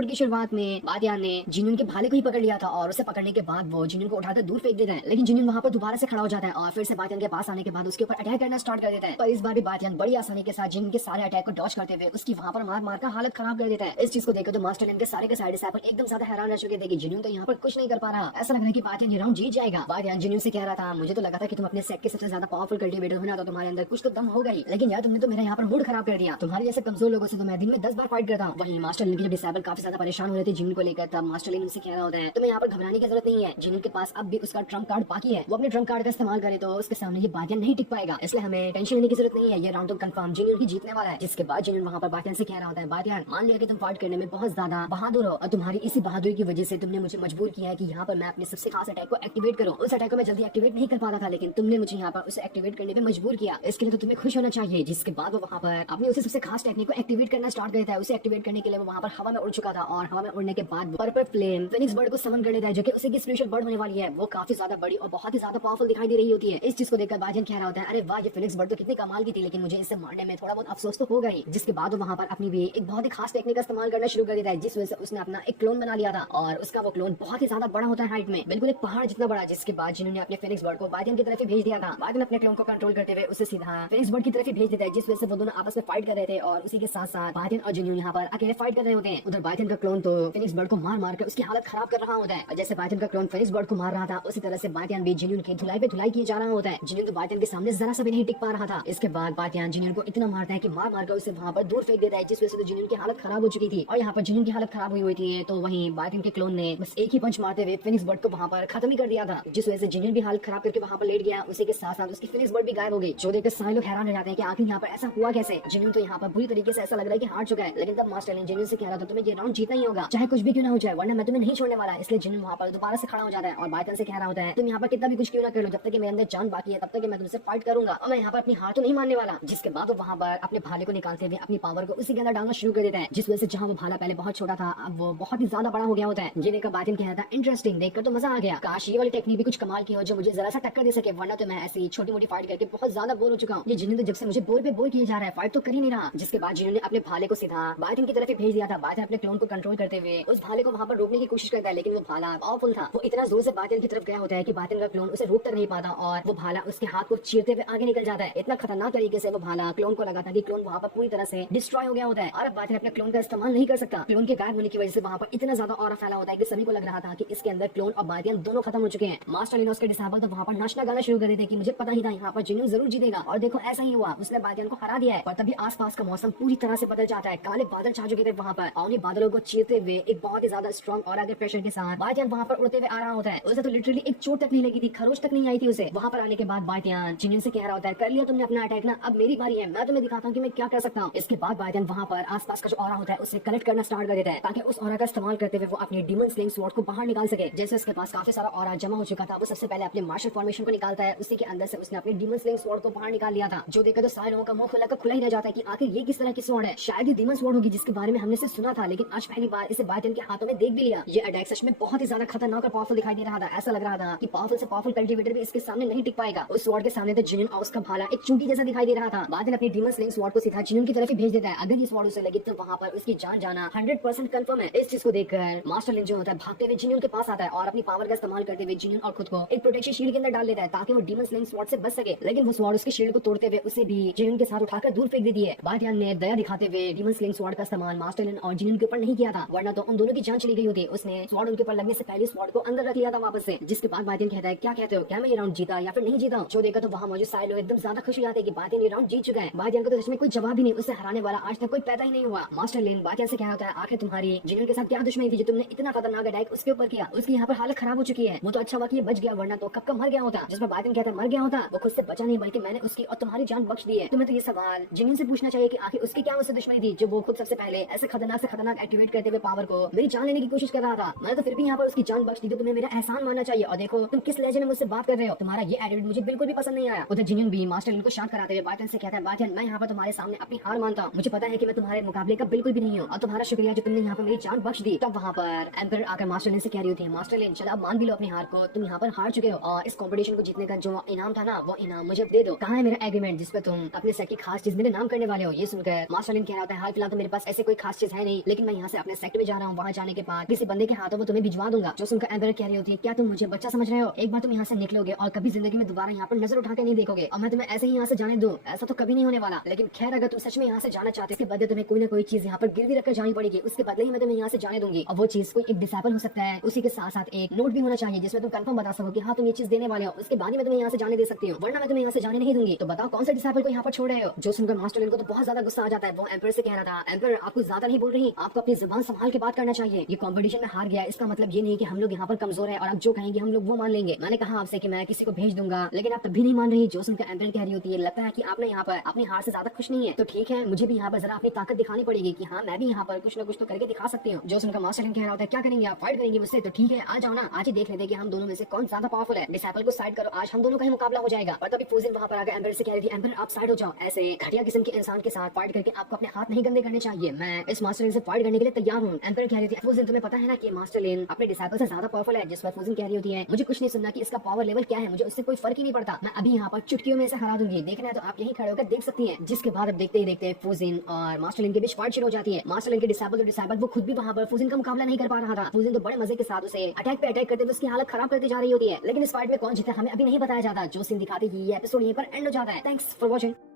Episode की शुरुआत में बादियान ने जिन्यून के भाले को ही पकड़ लिया था और उसे पकड़ने के बाद वो जिन्यून को उठाकर दूर फेंक देता है, लेकिन जिन्यून वहाँ पर दोबारा से खड़ा हो जाता है और फिर से बादियान के पास आने के बाद उसके ऊपर अटैक करना स्टार्ट कर देता है। पर इस बार भी बादियान बड़ी आसानी के साथ जिन्यून के सारे अटैक को डॉज करते हुए उसकी वहाँ पर मार मार कर हालत खराब कर देता है। इस चीज को देखकर तो मास्टर लिन के सारे के सारे डिसाइपल एकदम ज्यादा हैरान रह चुके थे कि जिन्यून तो यहाँ पर कुछ नहीं कर पा रहा। ऐसा लग रहा है कि बादियान ये राउंड जीत जाएगा। बादियान जिन्यून से कह रहा था, मुझे तो लगा था कि तुम अपने सेट के सबसे ज्यादा पावरफुल कल्टीवेटर हो ना, तो तुम्हारे अंदर कुछ तो दम होगा ही, लेकिन यार तुमने तो मेरा यहाँ पर मूड खराब कर दिया। तुम्हारे जैसे कमजोर लोगों से तो मैं दिन में 10 बार फाइट करता हूँ। वहीं मास्टर लिन के डिसाइपल काफी ज्यादा परेशान हो रहे थे जिन्यून को लेकर। तब मास्टर लिन उनसे कह रहा होता है, तुम्हें यहाँ पर घबराने की जरूरत नहीं है, जिन्यून के पास अब भी उसका ट्रम्प कार्ड बाकी है, वो अपने ट्रम्प कार्ड का इस्तेमाल करे तो उसके सामने ये बादियान नहीं टिक पाएगा, इसलिए हमें टेंशन लेने की जरूरत नहीं है, ये राउंड तो कंफर्म जिन्यून ही जीतने वाला है। जिसके बाद जिन्यून वहाँ पर बादियान से कह रहा होता है, बादियान मान लिया कि तुम फाइट करने में बहुत ज्यादा बहादुर हो और तुम्हारी इसी बहादुरी की वजह से तुमने मुझे मजबूर किया है कि यहाँ पर मैं अपने सबसे खास अटैक को एक्टिवेट करूँ। उस अटैक को मैं जल्दी एक्टिवेट नहीं कर पा रहा था, लेकिन तुमने मुझे यहाँ पर उसे एक्टिवेट करने में मजबूर किया, इसके लिए तो तुम्हें खुश होना चाहिए। जिसके बाद वो वहाँ पर अपने उसे सबसे खास टेक्निक को एक्टिवेट करना स्टार्ट करता है। उसे एक्टिवेट करने के लिए वो वहाँ पर हवा में उड़ चुका था और हवा में उड़ने के बाद पर्पल फ्लेम फिनिक्स बर्ड को समन कर देता है, जो कि उसे की स्पेशल बर्ड होने वाली है। वो काफी ज्यादा बड़ी और बहुत ही ज्यादा पावरफुल दिखाई दे रही होती है। इस चीज को देखकर बादियान कह रहा होता है, अरे वाह, ये फिनिक्स बर्ड तो कितनी कमाल की थी, लेकिन मुझे इसे मारने में थोड़ा बहुत अफसोस तो होगा ही। जिसके बाद वो वहाँ पर अपनी भी एक बहुत ही खास टेक्निक का इस्तेमाल करना शुरू कर देता है, जिस वजह से उसने अपना एक क्लोन बना लिया था और उसका वो क्लोन बहुत ही ज्यादा बड़ा होता है हाइट में, बिल्कुल एक पहाड़ जितना बड़ा। जिसके बाद जिन्होंने अपने फिनिक्स बर्ड को बादियान की तरफ ही भेज दिया था। बादियान अपने क्लोन को कंट्रोल करते हुए उसे सीधा फिनिक्स बर्ड की तरफ ही भेज देता है, जिस वजह से वो दोनों आपस में फाइट कर रहे थे और उसी के साथ साथ बादियान और जिन्यून यहाँ पर अकेले फाइट कर रहे होते हैं। उधर बादियान का क्लोन तो फिनिक्स बर्ड को मार मार कर उसकी हालत खराब कर रहा होता है, और जैसे बादियान का क्लोन फिनिक्स बर्ड को मार रहा था उसी तरह से बादियान भी जिन्यून की धुलाई पे धुलाई किए जा रहा होता है। जिन्यून तो बादियान के सामने जरा सा भी नहीं टिक पा रहा था। इसके बाद बादियान जिन्यून को इतना मारता है कि मार मार कर उसे वहाँ पर दूर फेंक देता है, जिस वजह से तो जिन्यून की हालत खराब हो चुकी थी और यहाँ पर जिन्यून की हालत खराब हुई थी। तो वहीं बादियान के क्लोन ने बस एक ही पंच मारते हुए फिनिक्स बर्ड को वहाँ पर खत्म ही कर दिया था, जिस वजह से जिन्यून भी हालत खराब करके वहाँ पर लेट गया। उसी के साथ साथ उसकी फिनिक्स बर्ड भी गायब हो गई, जो देखकर सारे लोग हैरान रह जाते हैं कि आखिर यहाँ पर ऐसा हुआ कैसे। जिन्यून तो यहाँ पर बुरी तरीके से ऐसा लग रहा है कि हार चुका है, लेकिन तब मास्टर लिन जिन्यून से कह रहा था, तुम्हें ये राउंड जीतना ही होगा, चाहे कुछ भी क्यों ना हो जाए, वरना मैं तुम्हें नहीं छोड़ने वाला। इसलिए जिन्यून वहाँ पर दोबारा से खड़ा हो जाता है और बादियान से कह रहा होता है, तुम यहाँ पर कितना भी कुछ क्यों ना कर लो, जब तक कि मेरे अंदर जान बाकी है तब तक मैं तुमसे फाइट करूंगा और मैं यहाँ पर अपनी हार तो नहीं मानने वाला। जिसके बाद वो वहाँ पर अपने भाले को निकालते हुए अपनी पावर को उसी के अंदर डालना शुरू कर देता है, जिस वजह से जहाँ वो भाला पहले बहुत छोटा था अब वो बहुत ही ज्यादा बड़ा हो गया होता है। ये देखकर बादियान कह रहा था, इंटरेस्टिंग, देखकर तो मजा आ गया, काश ये वाली टेक्निक भी कुछ कमाल की हो जो मुझे जरा सा टक्कर दे सके, वरना तो मैं ऐसी छोटी मोटी फाइट करके बहुत ज्यादा बोर हो चुका हूँ। ये जिन्यून तो जब से मुझे बोर पे बोर किया जा रहा है, फाइट तो कर ही नहीं रहा। जिसके बाद जिन्यून ने अपने भाले को सीधा बादियान की तरफ ही भेज दिया था। बादियान अपने क्लोन को कंट्रोल करते हुए उस भाले को वहाँ पर रोकने की कोशिश करता है, लेकिन वो भाला पावरफुल था, वो इतना जोर से बादियान की तरफ गया होता है कि बादियान का क्लोन उसे रोक तक नहीं पाता और वो भाला उसके हाथ को चीरते हुए आगे निकल जाता है। इतना खतरनाक तरीके से वो भाला क्लोन को लगा था कि क्लोन वहाँ पर पूरी तरह से डिस्ट्रॉय हो गया होता है और अब बादियान अपने क्लोन का इस्तेमाल नहीं कर सकता। क्लोन के गायब होने की वजह से वहाँ पर इतना ज्यादा ऑरा फैला होता है कि सभी को लग रहा था कि इसके अंदर क्लोन और बादियान दोनों खत्म हो चुके हैं। मास्टर लिन और उसके डिसाइपल तो वहाँ पर नाचना गाना शुरू कर देते कि मुझे पता ही था यहाँ पर जिन्यून जरूर जीतेगा, और देखो ऐसा ही हुआ, उसने बादियान को हरा दिया है। पर तभी आसपास का मौसम पूरी तरह से बदल जाता है, काले बादल छा चुके थे वहाँ पर और उन्हीं बादलों को चीरते हुए एक बहुत ही ज्यादा स्ट्रॉन्ग और आगे प्रेशर के साथ बादियान वहाँ पर उड़ते हुए आ रहा होता है। उसे तो लिटरली एक चोट तक नहीं लगी थी, खरोच तक नहीं आई थी उसे। वहाँ पर आने के बाद बादियान जिन्यून से कह रहा होता है, कर लिया तुमने अपना अटैक ना, अब मेरी बारी है, मैं तुम्हें दिखाता हूँ कि मैं क्या कर सकता हूँ। इसके बाद बादियान वहाँ पर आसपास का जो ऑरा होता है उसे कलेक्ट करना स्टार्ट कर देता है, ताकि उस ऑरा का इस्तेमाल करते हुए वो अपनी डीमन स्लिंग स्वॉर्ड को बाहर निकाल सके। जैसे उसके पास काफी सारा ऑरा जमा हो चुका था, वो सबसे पहले अपने मार्शल फॉर्मेशन को निकालता है, उसी के अंदर से उसने अपनी डीमन स्लिंग स्वॉर्ड को बाहर निकाल लिया था, जो देखकर तो सारे लोगों का मुंह खुला ही रह जाता है कि आखिर ये किस तरह की स्वॉर्ड है। शायद ये डीमन स्वॉर्ड होगी जिसके बारे में हमने सिर्फ सुना था, लेकिन आज पहली बार इसे बादियान के हाथों में देख भी लिया। ये अटैक सच में बहुत ही ज्यादा खतरनाक और पावरफुल दिखाई दे रहा था। ऐसा लग रहा था कि पावरफुल से पावरफुल कल्टीवेटर भी इसके सामने नहीं टिक पाएगा। उस स्वॉर्ड के सामने तो जिन्यून और उसका भाला एक चूंटी जैसा दिखाई दे रहा था। बादियान अपनी डीमन स्लिंग स्वॉर्ड को सीधा जिन्यून की तरफ ही भेज देता है। अगर ये स्वॉर्ड उसे लगी तो वहाँ पर उसकी जान जाना 100% कंफर्म है। इस चीज को देखकर मास्टर लिन जो होता है भागते हुए जिन्यून के पास आता है और अपनी पावर का इस्तेमाल करते हुए जिन्यून और खुद को एक प्रोटेक्शन शील्ड के अंदर डाल देता है, ताकि वो डीमन स्लिंग स्वॉर्ड से बच सके। लेकिन वो स्वॉर्ड उसके शील्ड को तोड़ते हुए उसे भी जिन्यून के साथ उठाकर दूर फेंक देती है। बादियान ने दया दिखाते हुए डीमन स्लिंग स्वॉर्ड का इस्तेमाल मास्टर लिन और जिन्यून के ऊपर नहीं किया था, वरना तो उन दोनों की जान चली गई होती। उसने स्वॉर्ड उनके ऊपर लगने से पहले स्वॉर्ड को अंदर रख लिया था वापस से। जिसके बाद बादियान कहता है, क्या कहते हो, क्या मैं ये राउंड जीता या फिर नहीं जीता। जो देखा तो वहाँ मौजूद सारे लोग एकदम ज्यादा खुश हो जाते हैं कि बादियान ये राउंड जीत चुका है। बादियान को तो सच में कोई जवाब ही नहीं, उसे हराने वाला आज तक कोई पैदा ही नहीं हुआ। मास्टर लिन बादियान से क्या होता है, आखिर तुम्हारी जिन्यून के साथ क्या दुश्मनी थी जो तुमने इतना खतरनाक अटैक उसके ऊपर किया। उसकी यहाँ पर हालत खराब हो चुकी है, वो तो अच्छा हुआ कि ये बच गया, वरना तो कब का मर गया होता। जिसमें बादियान कहता है, मर गया होता, वो खुद से बचा नहीं बल्कि मैंने उसकी और तुम्हारी जान बख्श दी है। तुम्हें तो ये सवाल जिन्यून से पूछना चाहिए कि आखिर उसकी क्या मुझसे दुश्मनी थी जो वो खुद सबसे पहले ऐसे खतरनाक से खतरनाक एक्टिवेट करते हुए पावर को मेरी जान लेने की कोशिश कर रहा था। मैं तो फिर भी यहाँ पर उसकी जान बख्श दी, तो तुम्हें मेरा एहसान मानना चाहिए। और देखो तुम किस लहजे में मुझसे बात कर रहे हो, तुम्हारा ये एटीट्यूड मुझे बिल्कुल भी पसंद नहीं आया। उधर जिन्यून भी मास्टर लिन को शांत कराते हुए बादियान से कहता है, बादियान मैं यहाँ पर तुम्हारे सामने अपनी हार मानता हूँ, मुझे पता है कि मैं तुम्हारे मुकाबले का बिल्कुल भी नहीं हूँ और तुम्हारा शुक्रिया जो तुमने यहाँ पर मेरी जान बख्श दी। तब वहाँ पर एम्पर आकर मास्टर लिन से कह रही होती है, मास्टर लिन चलो आप मान भी लो अपनी हार को, तुम यहाँ पर हार चुके हो और इस कॉम्पिटिशन को जीतने का जो इनाम था ना वो इनाम मुझे दे दो। कहाँ है मेरा एग्रीमेंट जिसपे तुम अपने सेट की खास चीज मेरे नाम करने वाले हो। ये सुनकर मास्टर लिन कह रहा होता है, हाल फिलहाल तो मेरे पास ऐसे कोई खास चीज है नहीं, लेकिन मैं यहाँ से अपने सेक्ट में जा रहा हूँ, वहाँ जाने के बाद किसी बंदे के हाथों में तुम्हें भिजवा दूंगा। जो सुनकर एम्बर कह रही होती है, क्या तुम मुझे बच्चा समझ रहे हो? एक बार तुम यहाँ से निकलोगे और कभी जिंदगी में दोबारा यहाँ पर नजर उठा के नहीं देखोगे और मैं तुम्हें ऐसे ही यहाँ से जाने दूं, ऐसा तो कभी नहीं होने वाला। लेकिन खैर, अगर तुम सच में यहाँ से जाना चाहते, इसके बदले तुम्हें कोई ना कोई चीज यहाँ पर गिरवी रखकर जानी पड़ेगी, उसके बदले ही मैं तुम्हें यहाँ से जाने दूंगी। और वो चीज कोई एक डिसाइपल हो सकता है, उसी के साथ साथ एक नोट भी होना चाहिए जिसमें तुम कंफर्म बता सको कि हाँ तुम ये चीज देने वाले हो, उसके बाद ही मैं तुम्हें यहाँ से जाने दे सकती हूँ, वरना मैं तुम्हें यहाँ से जाने नहीं दूंगी। तो बताओ कौन सा डिसाइपल को यहाँ पर छोड़ रहे हो? जो सुनकर मास्टर लिन को तो बहुत ज्यादा गुस्सा आ जाता है। वो एम्पर से कह रहा था, एम्पर आप कुछ ज्यादा नहीं बोल रही, आपको अपनी जुबान संभाल के बात करना चाहिए। ये कॉम्पिटिशन में हार गया, इसका मतलब ये नहीं कि हम लोग यहाँ पर कमजोर है और आप जो कहेंगे हम लोग वो मान लेंगे। मैंने कहा आपसे कि मैं किसी को भेज दूंगा, लेकिन आप तब भी नहीं मान रही। जो सुनकर एम्पर कह रही होती है, लगता है कि आपने यहाँ पर अपनी हार से ज्यादा खुश नहीं है, तो ठीक है, मुझे भी यहाँ पर जरा अपनी ताकत दिखानी पड़ेगी कि हाँ मैं भी यहाँ पर कुछ न कुछ तो करके दिखा सकती हूँ। जो सुनकर मास्टर लिन कह रहा होता है, क्या करेंगे आप? फाइट करेंगे मुझसे? तो ठीक है, आ जाओ ना, आज ही देख लेते कि हम दोनों में से कौन ज्यादा पावरफुल है। डिसाइपल को साइड करो, आज हम दोनों का ही मुकाबला हो जाएगा। और तभी फूजिन वहाँ पर आकर एम्पर से कह रही थी, एम्पर आप साइड हो जाओ, ऐसे घटिया किस्म के इंसान के साथ फाइट करके आपको अपने हाथ नहीं गंदे करने चाहिए। मैं इस मास्टर लिन से फाइट करने के लिए तैयार हूँ। एम्पर कह रही थी, फूजिन तुम्हें पता है ना कि मास्टर लिन अपने डिसाइपल से ज्यादा पावरफुल है। जिस पर फूजिन कह रही होती है, मुझे कुछ नहीं सुनना कि इसका पावर लेवल क्या है, मुझे उससे कोई फर्क ही नहीं पड़ता, मैं अभी यहाँ पर चुटकियों में से हरा दूंगी। देखना है तो आप यही खड़े होकर देख सकती हैं। जिसके बाद अब देखते ही देखते फूजिन और मास्टर लिन के बीच फाइट शुरू हो जाती है। मास्टर लिन के डिसाइपल वो खुद भी वहाँ पर फूजिन का मुकाबला नहीं कर पा रहा था। फूजिन तो बड़े मजे के साथ उसे अटैक पे अटैक करते हुए उसकी हालत खराब करती जा रही होती है। लेकिन इस फाइट में कौन जीता हमें अभी नहीं बताया जाता। जो सीन दिखाते ही ये एपिसोड यहीं पर एंड हो जाता है। Thanks for watching.